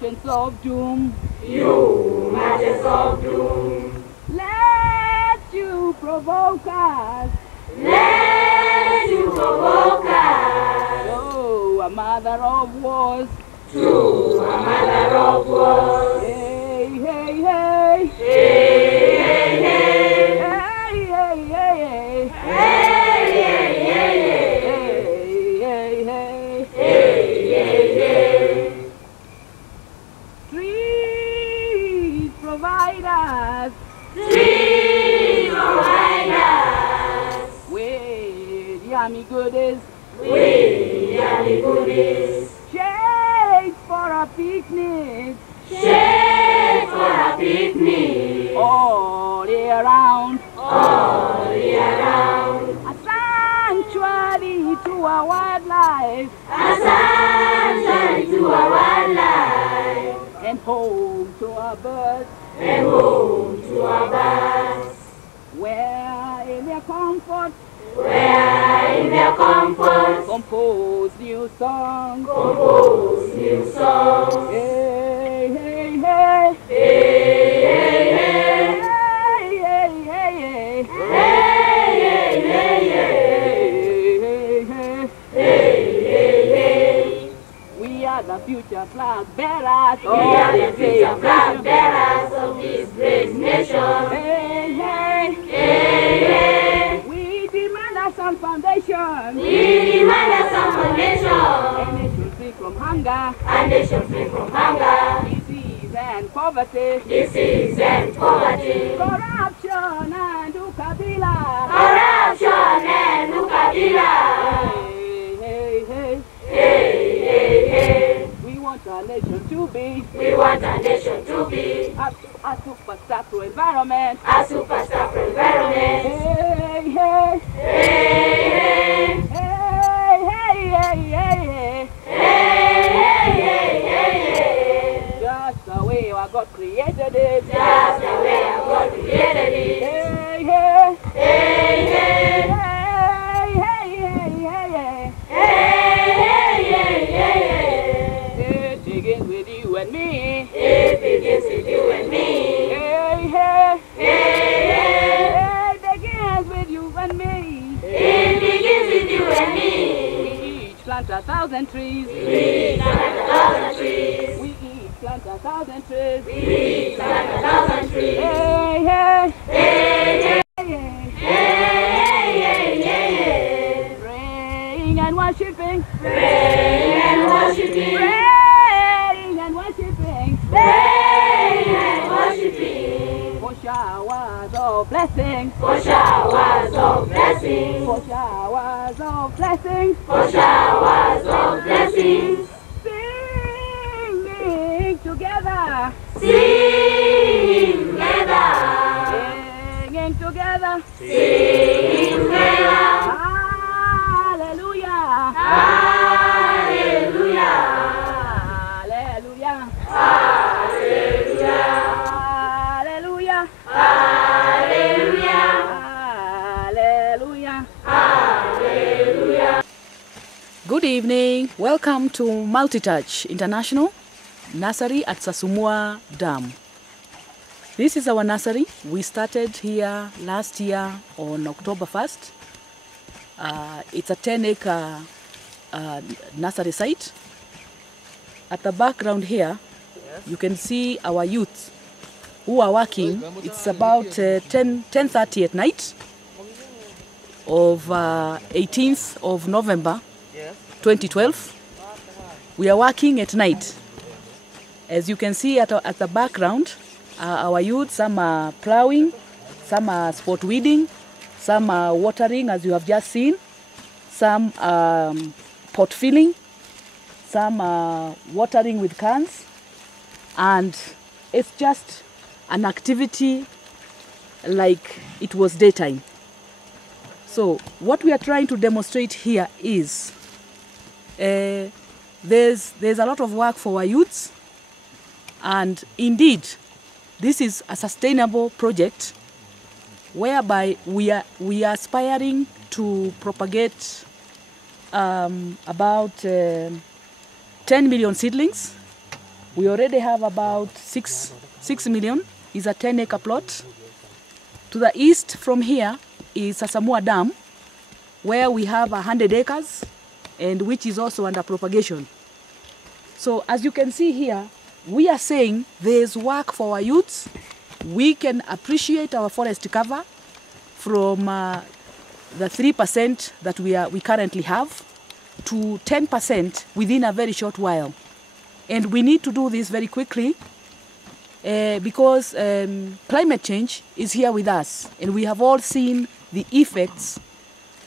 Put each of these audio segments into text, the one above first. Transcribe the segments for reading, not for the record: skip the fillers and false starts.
merchants of doom. You merchants of doom. Let you provoke us. Let you provoke us. To a mother of wars. To a mother of wars. Hey, hey, hey. Hey, hey, hey. Hey, hey, hey, hey. Hey, hey, hey, Hey, hey, hey. hey. Hey, hey, hey. Trees provide us. Trees provide us with yummy goodies. with yummy goodies. Shade for a picnic. Shade for a picnic. All year round. All year round. A sanctuary to our wildlife. A sanctuary to our wildlife. And home to our birds. And home to our birds. Where in their comfort. Where in their comfort. Compose new songs. Compose new songs. Hey, hey, hey. Hey, hey, hey. Hey, hey, hey, hey. Hey, hey, hey, Hey, hey. hey, hey. Hey, hey, hey. We are the future flag bearers. We are the future flag bearers of this great nation. Hey, hey. Hey, hey. We demand a sound foundation. We demand a sound foundation. A nation free from hunger. A nation free from hunger. Disease and poverty. Disease and poverty. Corruption and ukabila. Corruption and ukabila. Hey, hey, hey. Hey, hey, hey. We want our nation to be We want a nation to be a superstar pro environment. a superstar for environment. Hey, hey. Hey, hey. Hey, hey, hey, hey, hey. Hey, hey, hey, hey, hey. Just the way our God created it. Just the way our God created it. Hey, hey. Hey, hey. Hey, hey, hey, hey, hey. Hey, hey, hey, hey, hey. It begins with you and me. It begins with you and me. Hey, hey. Hey, hey. It begins with you and me. It begins with you and me. We each plant 1,000 trees. We plant 1,000 trees. We each plant 1,000 trees. We plant 1,000 trees. Hey, hey. Hey, hey. Hey, Hey, hey, hey, hey. praying and worshiping. Praying and worshiping. Praying and worshiping. Praying and worshiping. For showers of blessing. For showers of blessings. For showers of blessing. For showers of blessings. Singing together. Singing together. Singing together. Singing together. Hallelujah. Hallelujah. Hallelujah. Hallelujah. Hallelujah. Hallelujah. Hallelujah. Hallelujah. Good evening. Welcome to Multitouch International Nursery at Sasumua Dam. This is our nursery. We started here last year on October 1st. It's a 10-acre nursery site. At the background here, you can see our youth who are working. It's about 10:30 at night of 18th of November 2012. We are working at night. As you can see at the background, our youth, some are plowing, some are spot weeding, some are watering as you have just seen, some pot filling, some are watering with cans, and it's just an activity like it was daytime. So what we are trying to demonstrate here is there's a lot of work for our youths, and indeed this is a sustainable project whereby we are aspiring to propagate about 10 million seedlings We already have about 6 million. Is a 10-acre plot. To the east from here is Sasamua Dam, where we have 100 acres, and which is also under propagation. So as you can see here, we are saying there's work for our youths. We can appreciate our forest cover from the 3% that we currently have to 10% within a very short while. And we need to do this very quickly because climate change is here with us, and we have all seen the effects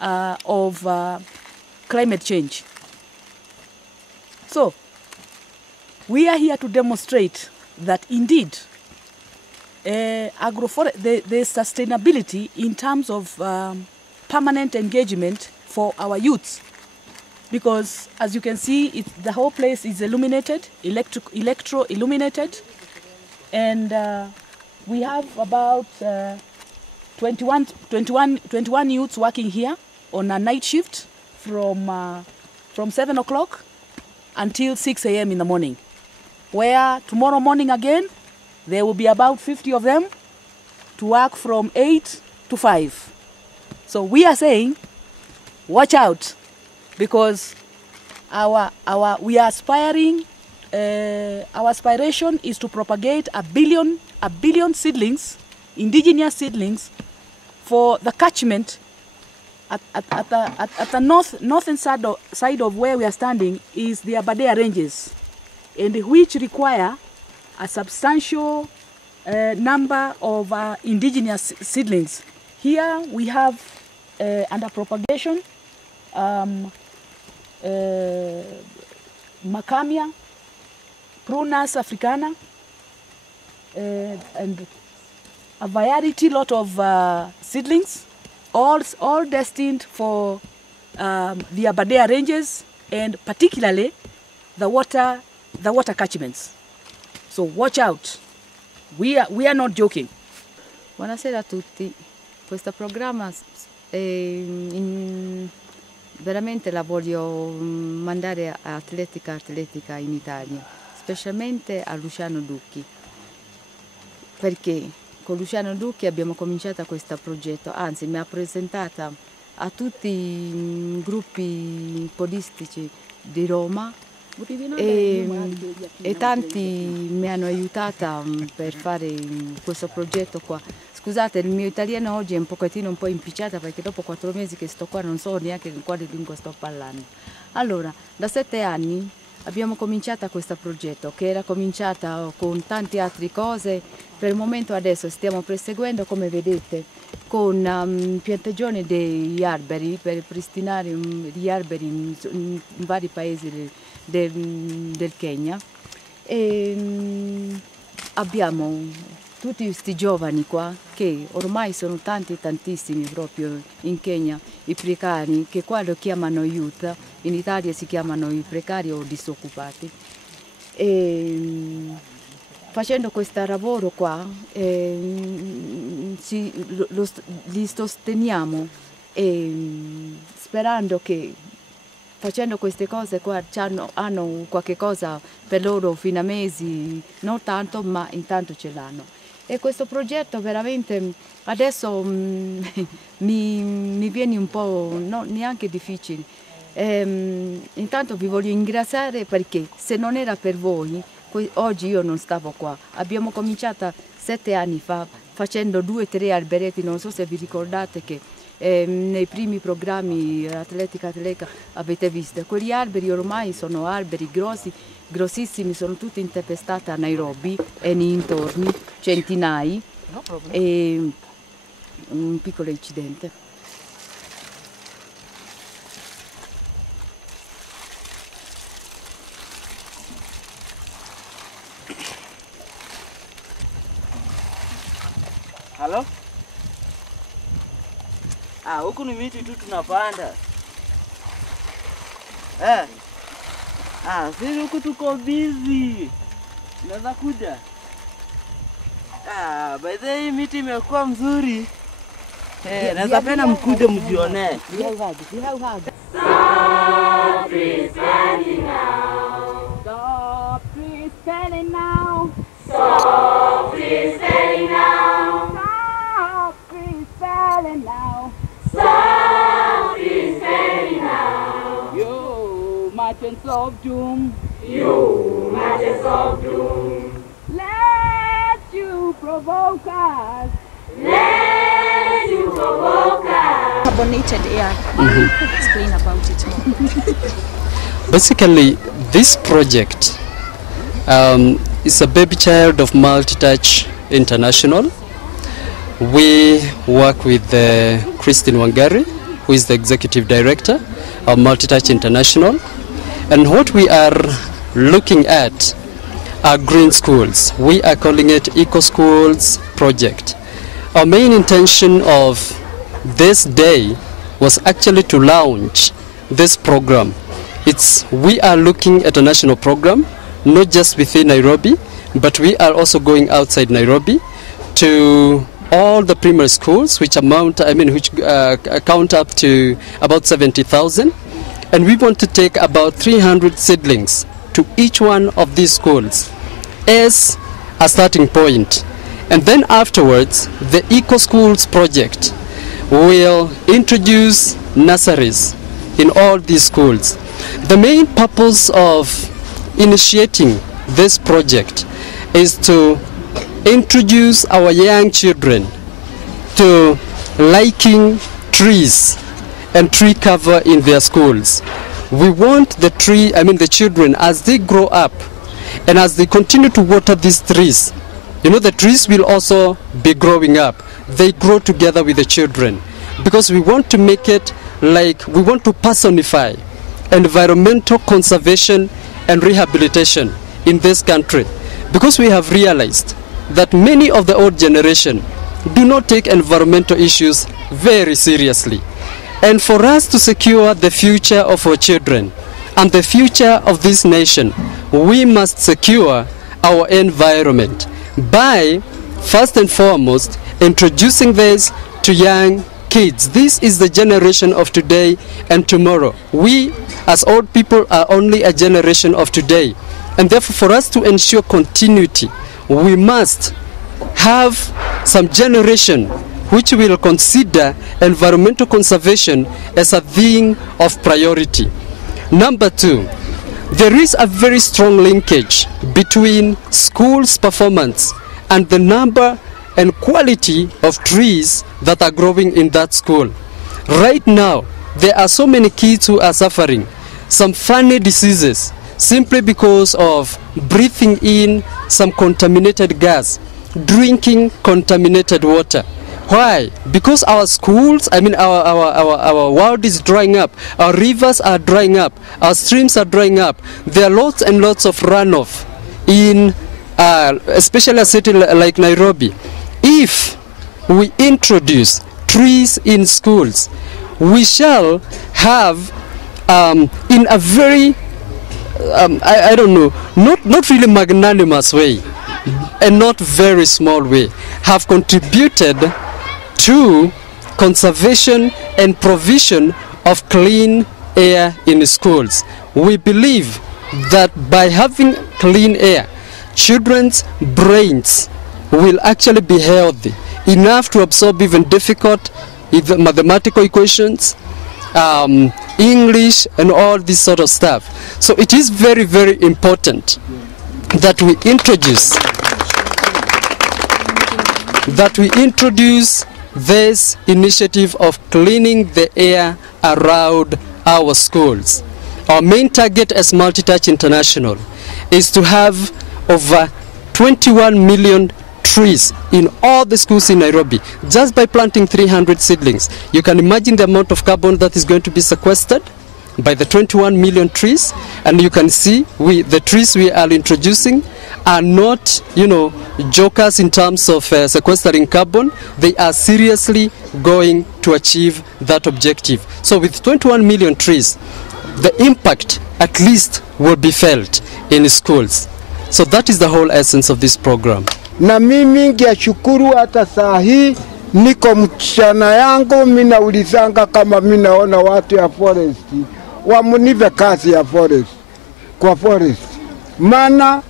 of climate change. So we are here to demonstrate that indeed the sustainability in terms of permanent engagement for our youths. Because as you can see, the whole place is illuminated, electro-illuminated, and we have about 21 youths working here on a night shift from 7 o'clock until 6 a.m. in the morning, where tomorrow morning again, there will be about 50 of them to work from 8 to 5. So we are saying, watch out, because we are aspiring. Our aspiration is to propagate a billion seedlings, indigenous seedlings, for the catchment at the northern side of where we are standing is the Aberdare Ranges, and which require a substantial number of indigenous seedlings. Here we have under propagation Macamia, Prunus africana, and a variety lot of seedlings, all destined for the Aberdare Ranges, and particularly the water catchments. So watch out. We are not joking. Buonasera a tutti. Questo programma veramente la voglio mandare a atletica in Italia, specialmente a Luciano Ducchi, perché con Luciano Ducchi abbiamo cominciato questo progetto, anzi mi ha presentata a tutti i gruppi politici di Roma e tanti mi hanno aiutata per fare questo progetto qua. Scusate, il mio italiano oggi è un po' impicciata perché dopo 4 mesi che sto qua non so neanche in quale lingua sto parlando. Allora, da 7 anni abbiamo cominciato questo progetto che era cominciata con tante altre cose. Per il momento adesso stiamo proseguendo, come vedete, con piantagione degli alberi per pristinare gli alberi in vari paesi del Kenya. E abbiamo tutti questi giovani qua che ormai sono tantissimi proprio in Kenya, i precari, che qua lo chiamano youth, in Italia si chiamano i precari o disoccupati. E facendo questo lavoro qua li sosteniamo sperando che facendo queste cose qua hanno qualche cosa per loro fino a mesi, non tanto, ma intanto ce l'hanno. E questo progetto veramente adesso mi viene un po' neanche difficile. Intanto vi voglio ringraziare perché se non era per voi, oggi io non stavo qua. Abbiamo cominciato 7 anni fa facendo 2 o 3 alberetti, non so se vi ricordate che nei primi programmi Atletica avete visto. Quegli alberi ormai sono alberi grossissimi, sono tutti interpestati a Nairobi e nei intorni, centinaia, e un piccolo incidente. Halo? Huku ni miti tu tunapanda. Sisi huku tuko busy. Unaweza kuja? By the way, miti imekuwa mzuri. Naweza penda mkuje mjione. Stop freeze burning now. Stop freeze burning of doom. You matches of doom. Let you provoke us. Let you provoke us. Carbonated air. Explain about it more. Basically, this project is a baby child of Multitouch International. We work with Christine Wangari, who is the executive director of Multitouch International. And what we are looking at are green schools. We are calling it Eco Schools Project. Our main intention of this day was actually to launch this program. We are looking at a national program, not just within Nairobi, but we are also going outside Nairobi to all the primary schools, which count up to about 70,000. And we want to take about 300 seedlings to each one of these schools as a starting point. And then afterwards, the Eco Schools Project will introduce nurseries in all these schools. The main purpose of initiating this project is to introduce our young children to liking trees and tree cover in their schools. We want the children, as they grow up and as they continue to water these trees, the trees will also be growing up. They grow together with the children, because we want to make it we want to personify environmental conservation and rehabilitation in this country, because we have realized that many of the old generation do not take environmental issues very seriously. And for us to secure the future of our children and the future of this nation, we must secure our environment by, first and foremost, introducing this to young kids. This is the generation of today and tomorrow. We, as old people, are only a generation of today. And therefore, for us to ensure continuity, we must have some generation which will consider environmental conservation as a thing of priority. Number two, there is a very strong linkage between schools' performance and the number and quality of trees that are growing in that school. Right now, there are so many kids who are suffering some funny diseases simply because of breathing in some contaminated gas, drinking contaminated water. Why? Because our schools, our world is drying up, our rivers are drying up, our streams are drying up. There are lots and lots of runoff in especially a city like Nairobi. If we introduce trees in schools, we shall have in a very not really magnanimous way and not very small way, have contributed to conservation and provision of clean air in schools. We believe that by having clean air, children's brains will actually be healthy enough to absorb even difficult mathematical equations, English, and all this sort of stuff. So it is very, very important that we introduce this initiative of cleaning the air around our schools. Our main target as Multitouch International is to have over 21 million trees in all the schools in Nairobi, just by planting 300 seedlings. You can imagine the amount of carbon that is going to be sequestered by the 21 million trees. And you can see the trees we are introducing are not, jokers in terms of sequestering carbon. They are seriously going to achieve that objective. So with 21 million trees, the impact at least will be felt in schools. So that is the whole essence of this program. Na mimi ngiashukuru hata saa hii niko mchana yangu minaulizanga kama minaona watu ya forest wamunive kazi ya forest kwa forest, maana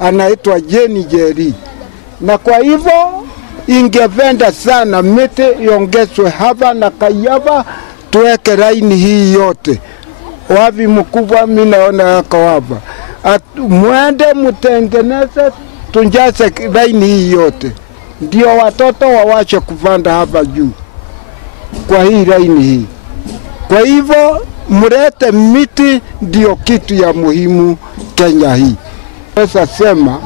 anaitwa Jenny Jerry, na kwa hivyo ingependa sana miti iongezwe hapa na Kayaba, tuweke laini hii yote wapi mkubwa mimi naona yako hapa. Muende mtengeneze tunjaze laini hii yote. Ndio watoto wawache kupanda hapa juu. Kwa hii laini hii. Kwa hivyo mlete miti ndio kitu ya muhimu Kenya hii. Sasa sema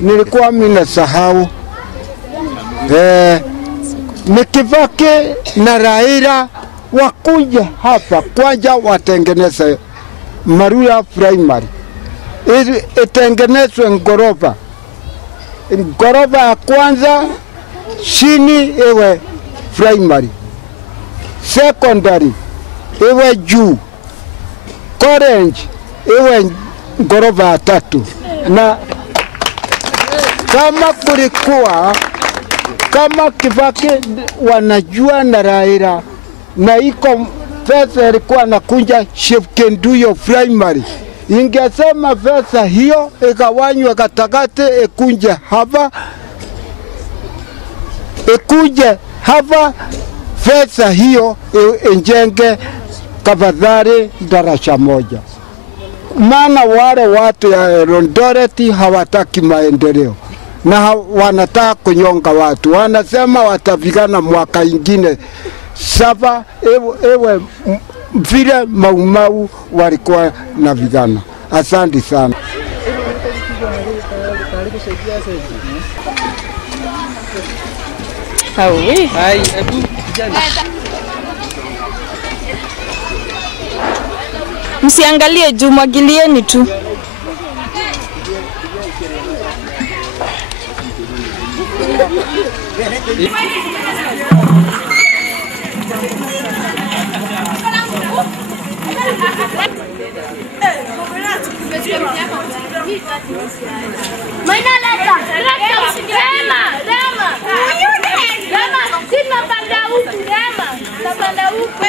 nilikuwa mimi nasahau Nikivaki na Raila wakuja hapa kwanza watengeneze Marua Primary. Itengenezwe ngorofa. Ngorofa ya kwanza chini iwe primary. Secondary iwe juu. College iwe ngorofa ya 3. Na kama kulikuwa kama Kibaki wanajua na Raila na iko pesa ilikuwa nakunja Shefkenduyo Primary, ingesema pesa hiyo ikawanywa katakati ikunje hapa pesa hiyo injenge kafadhali darasha moja. Maana wale watu ya Eldoret hawataki maendeleo na wanataka kunyonga watu. Wanasema watapigana mwaka ingine 7 ewe vile Maumau walikuwa na vijana. Asante sana. Msiangalie juu, mwagilieni tu. Rama, sina panda huku, Rama, panda huku.